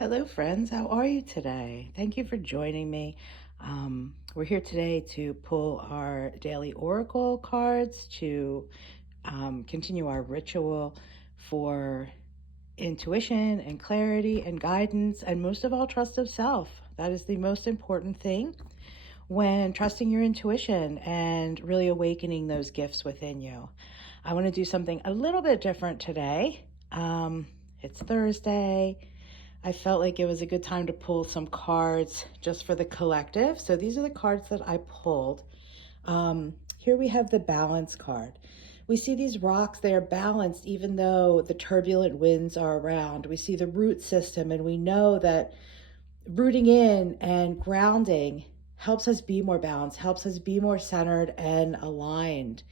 Hello, friends. How are you today? Thank you for joining me. We're here today to pull our daily oracle cards to continue our ritual for intuition and clarity and guidance, and most of all, trust of self. That is the most important thing when trusting your intuition and really awakening those gifts within you. I want to do something a little bit different today. It's Thursday. I felt like it was a good time to pull some cards just for the collective. So these are the cards that I pulled. Here we have the balance card. We see these rocks, they are balanced even though the turbulent winds are around. We see the root system, and we know that rooting in and grounding helps us be more balanced, helps us be more centered and aligned.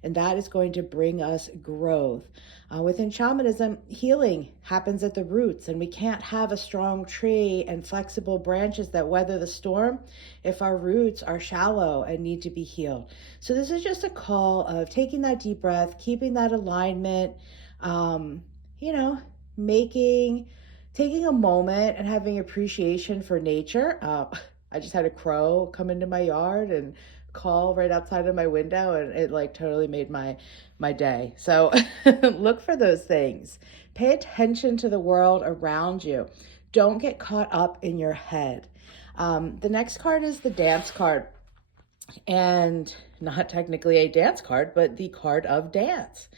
And that is going to bring us growth. Within shamanism, healing happens at the roots, and we can't have a strong tree and flexible branches that weather the storm if our roots are shallow and need to be healed. So this is just a call of taking that deep breath, keeping that alignment, um, you know, taking a moment and having appreciation for nature. I just had a crow come into my yard and call right outside of my window, and it like totally made my day. So look for those things. Pay attention to the world around you. Don't get caught up in your head. The next card is the dance card, and not technically a dance card, but the card of dance.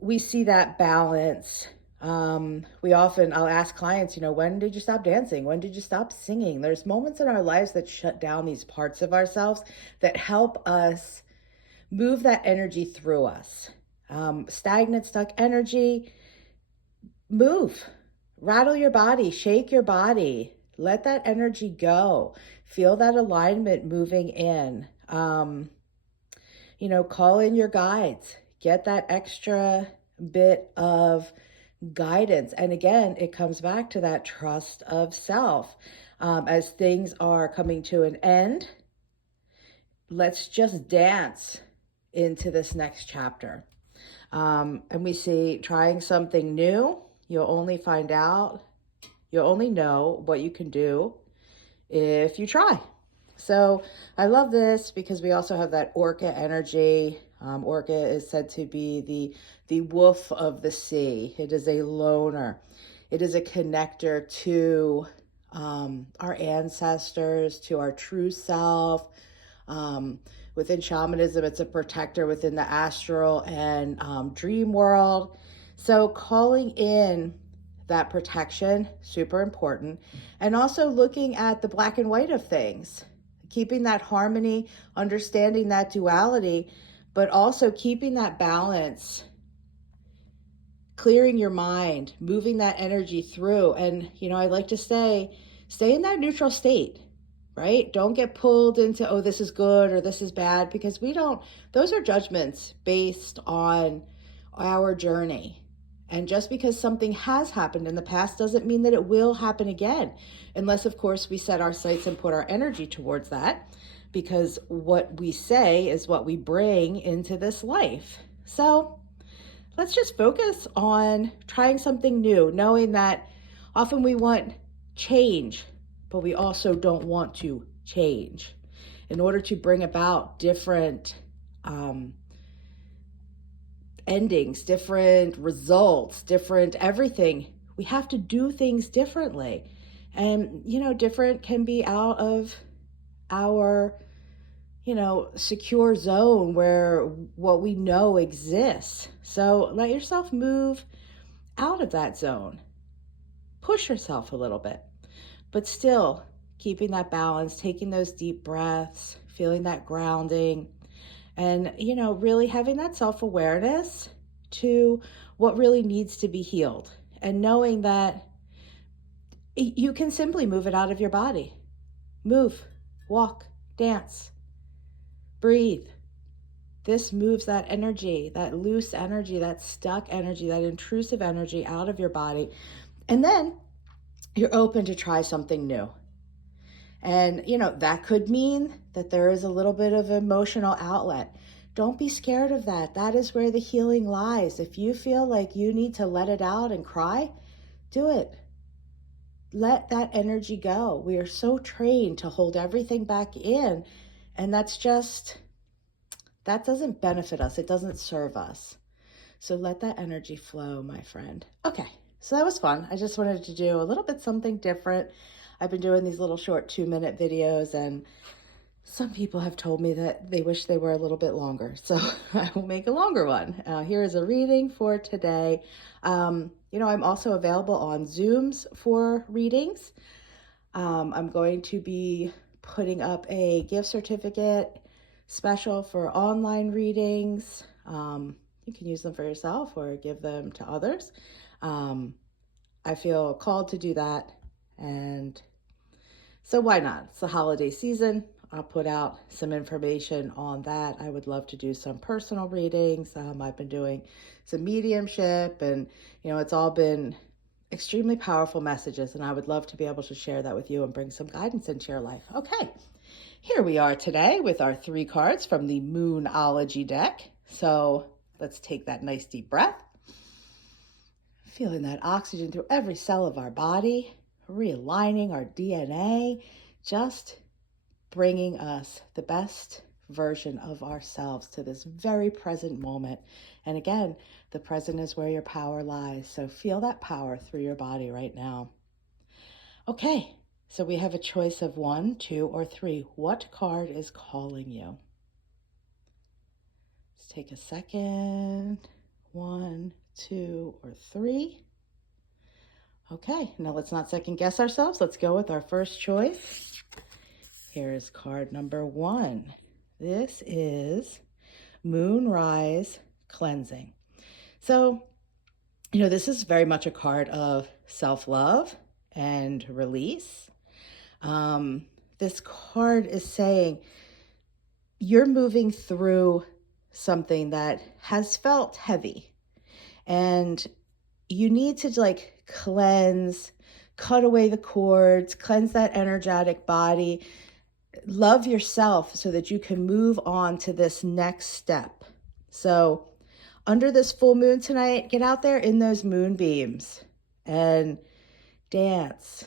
We see that balance. I'll ask clients, when did you stop dancing? When did you stop singing? There's moments in our lives that shut down these parts of ourselves that help us move that energy through us. Stagnant, stuck energy, move, rattle your body, shake your body, let that energy go. Feel that alignment moving in. Call in your guides, get that extra bit of guidance. And again, it comes back to that trust of self. As things are coming to an end, let's just dance into this next chapter. And we see trying something new, you'll only know what you can do if you try. So I love this because we also have that orca energy. Orca is said to be the wolf of the sea. It is a loner. It is a connector to our ancestors, to our true self. Within shamanism, it's a protector within the astral and dream world. So calling in that protection, super important. And also looking at the black and white of things, keeping that harmony, understanding that duality, but also keeping that balance, clearing your mind, moving that energy through. And, I like to stay in that neutral state, right? Don't get pulled into, oh, this is good or this is bad, because those are judgments based on our journey. And just because something has happened in the past doesn't mean that it will happen again, unless, of course, we set our sights and put our energy towards that, because what we say is what we bring into this life. So let's just focus on trying something new, knowing that often we want change, but we also don't want to change. In order to bring about different endings, different results, different everything, we have to do things differently. And, different can be out of our, secure zone where what we know exists. So let yourself move out of that zone. Push yourself a little bit, but still keeping that balance, taking those deep breaths, feeling that grounding, and, really having that self-awareness to what really needs to be healed, and knowing that you can simply move it out of your body. Move, walk, dance, breathe. This moves that energy, that loose energy, that stuck energy, that intrusive energy out of your body. And then you're open to try something new. And, that could mean that there is a little bit of emotional outlet. Don't be scared of that. That is where the healing lies. If you feel like you need to let it out and cry, do it. let that energy go. We are so trained to hold everything back in, and that doesn't benefit us. It doesn't serve us. So let that energy flow, my friend. Okay, so that was fun. I just wanted to do a little bit something different. I've been doing these little short 2-minute videos, and some people have told me that they wish they were a little bit longer. So I will make a longer one. Here is a reading for today. I'm also available on Zooms for readings. I'm going to be putting up a gift certificate special for online readings. You can use them for yourself or give them to others. I feel called to do that, and so why not? It's the holiday season. I'll put out some information on that. I would love to do some personal readings. I've been doing some mediumship, and it's all been extremely powerful messages, and I would love to be able to share that with you and bring some guidance into your life. Okay, here we are today with our 3 cards from the Moonology deck. So let's take that nice deep breath. Feeling that oxygen through every cell of our body, realigning our DNA, just bringing us the best version of ourselves to this very present moment. And again, the present is where your power lies. So feel that power through your body right now. Okay, so we have a choice of 1, 2, or 3. What card is calling you? Let's take a second. 1, 2, or 3. Okay, now let's not second guess ourselves. Let's go with our first choice. Here is card number 1. This is Moonrise Cleansing. So, this is very much a card of self-love and release. This card is saying you're moving through something that has felt heavy, and you need to cleanse, cut away the cords, cleanse that energetic body, love yourself so that you can move on to this next step. So under this full moon tonight, get out there in those moonbeams and dance.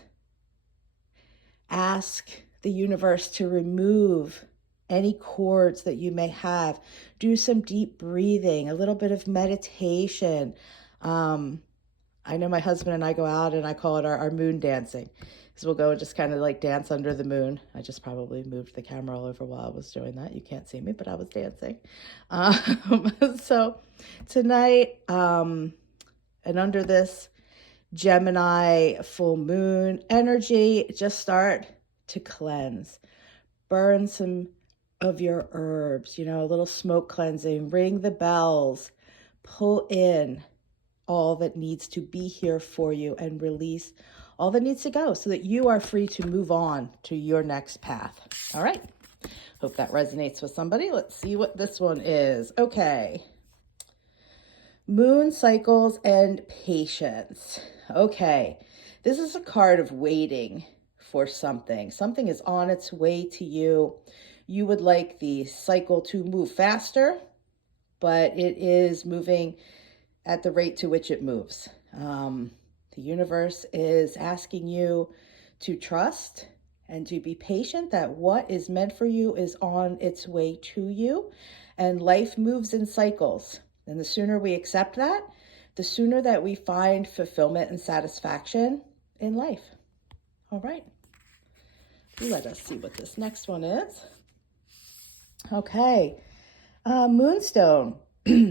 Ask the universe to remove any cords that you may have. Do some deep breathing, a little bit of meditation. I know my husband and I go out and I call it our moon dancing, because we'll go and just kind of dance under the moon. I just probably moved the camera all over while I was doing that. You can't see me, but I was dancing. So tonight, and under this Gemini full moon energy, just start to cleanse. Burn some of your herbs, a little smoke cleansing, ring the bells, pull in all that needs to be here for you and release all that needs to go so that you are free to move on to your next path. All right. Hope that resonates with somebody. Let's see what this one is. Okay. Moon cycles and patience. Okay. This is a card of waiting for something. Something is on its way to you. You would like the cycle to move faster, but it is moving at the rate to which it moves. The universe is asking you to trust and to be patient that what is meant for you is on its way to you. And life moves in cycles. And the sooner we accept that, the sooner that we find fulfillment and satisfaction in life. All right. Let us see what this next one is. Okay. Moonstone.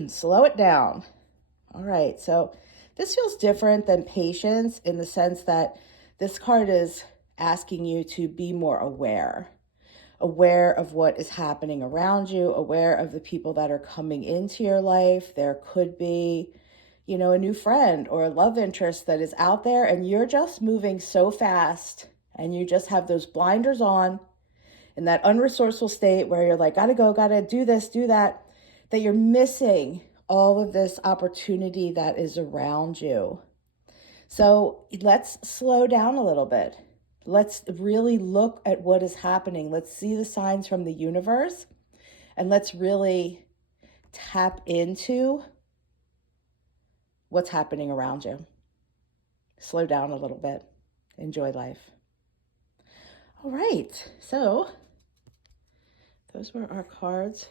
Slow it down. All right, so this feels different than patience in the sense that this card is asking you to be more aware of what is happening around you, aware of the people that are coming into your life. There could be, a new friend or a love interest that is out there, and you're just moving so fast and you just have those blinders on in that unresourceful state where you're like, gotta go, gotta do this, do that you're missing all of this opportunity that is around you. So let's slow down a little bit. Let's really look at what is happening. Let's see the signs from the universe, and let's really tap into what's happening around you. Slow down a little bit. enjoy life. All right, so those were our cards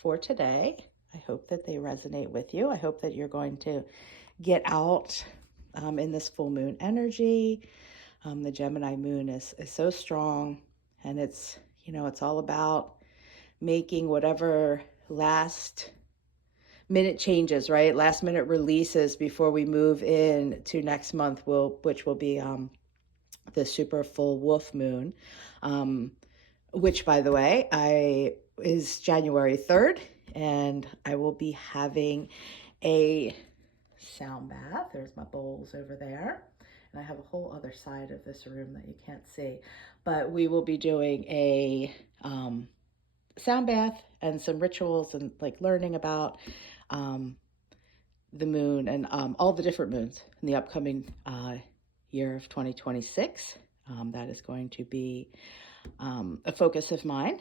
for today. I hope that they resonate with you. I hope that you're going to get out in this full moon energy. The Gemini moon is so strong, and it's, it's all about making whatever last minute changes, right? Last minute releases before we move in to next month, which will be the super full wolf moon, which, by the way, is January 3rd, and I will be having a sound bath. There's my bowls over there. And I have a whole other side of this room that you can't see. But we will be doing a sound bath and some rituals and like learning about the moon and all the different moons in the upcoming year of 2026. That is going to be a focus of mine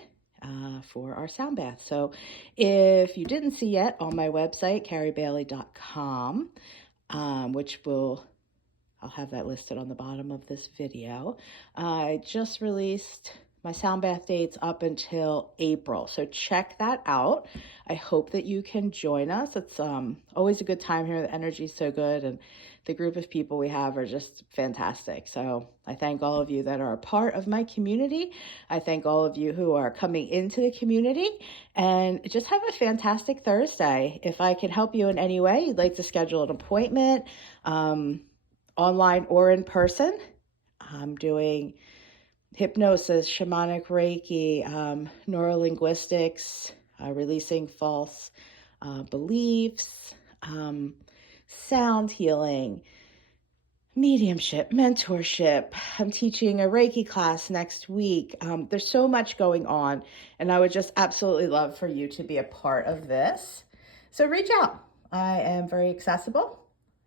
for our sound bath. So if you didn't see yet, on my website, carribailey.com, I'll have that listed on the bottom of this video. I just released my sound bath dates up until April, so check that out. I hope that you can join us. It's always a good time here. The energy is so good, and the group of people we have are just fantastic. So I thank all of you that are a part of my community. I thank all of you who are coming into the community, and just have a fantastic Thursday. If I can help you in any way, you'd like to schedule an appointment, online or in person, I'm doing hypnosis, shamanic Reiki, neurolinguistics, releasing false beliefs, sound healing, mediumship, mentorship. I'm teaching a Reiki class next week. There's so much going on, and I would just absolutely love for you to be a part of this. So reach out. I am very accessible.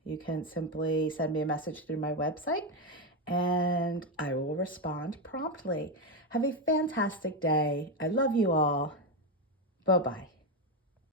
You can simply send me a message through my website, and I will respond promptly. Have a fantastic day. I love you all. Bye-bye.